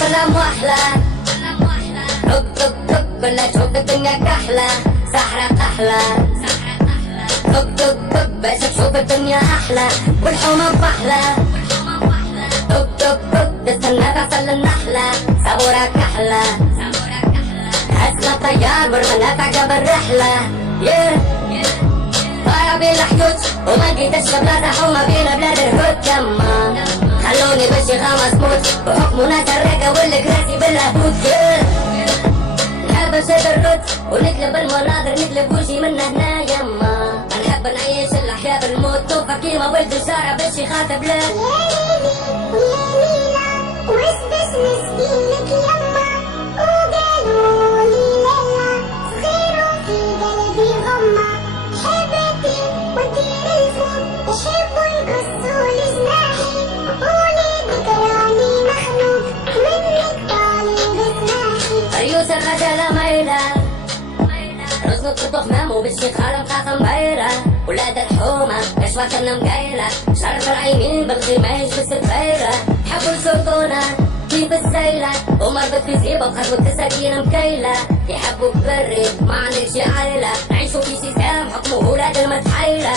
كلها موحلة. طب طب طب كلها تشوف الدنيا كحلة، سحرة كحلة. طب طب طب بس تشوف الدنيا أحلى والحومة بحلة. طب طب طب تستنى تعسل النحلة، صبورة كحلة. أسلى طيار برمنا تعجب الرحلة. طايرة بلا حدود وما لقيتش بلاد حومة بين بلاد الهود. يما خلوني بشي غمس موت وحكمنا كالرقة والكراسي بالهبوط. نحب نشد الرد ونقلب المناظر، نقلب وجهي من هنا. يما نحب نعيش الأحياء بالموت، توفى كيما ولد الشارع بشي خاطب له. وش بس مسكينك يما وقالوا لي ليلى صغيروا في قلبي غمة. حبتي وطير الفوق يحبوا يقصوا لجناحي، قولي ذكراني مخلوق منك طالب اسماحي. ريوس الرجالة ميلة رزنك تطخ مامو بالشي خالم خاصم بيرة. ولاد الحومة كشوة كنا مقايلة، شرف العينين بالغماش بالسفيرة. حبوا يشرطونا كيف السيلة ومربط في زيبة وخطوة السكينة مكيلة. يحبوا بري ما عندكش عائلة، نعيشوا في سيستم حكمه ولاد المتحيلة.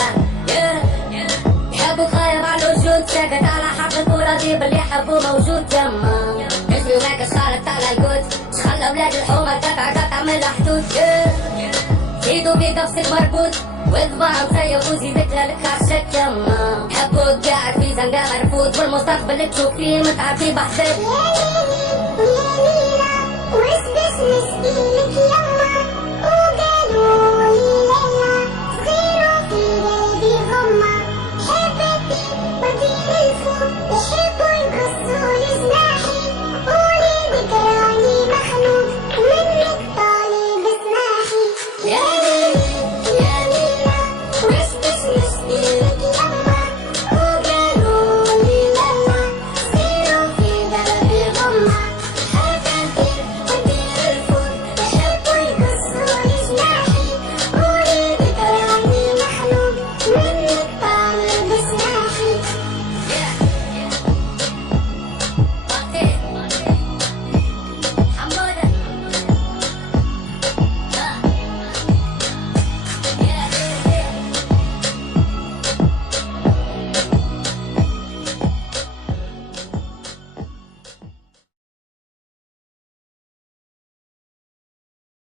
يحبوا خايب على الوجود، ساكت على حقك وراضي باللي حبوا موجود. يما تجري معك الشارك على الجود، شخلى ولاد الحومة تبعك تعمل حدود. زيدوا بيك نفسك مربوط وضبع مسيب وزيدك لك عشك. يما حبوك قاعد في زنقة مرفوض والمستقبل تشوف فيه متعب في بحثك. يا ليلى وش بس مسكينك يما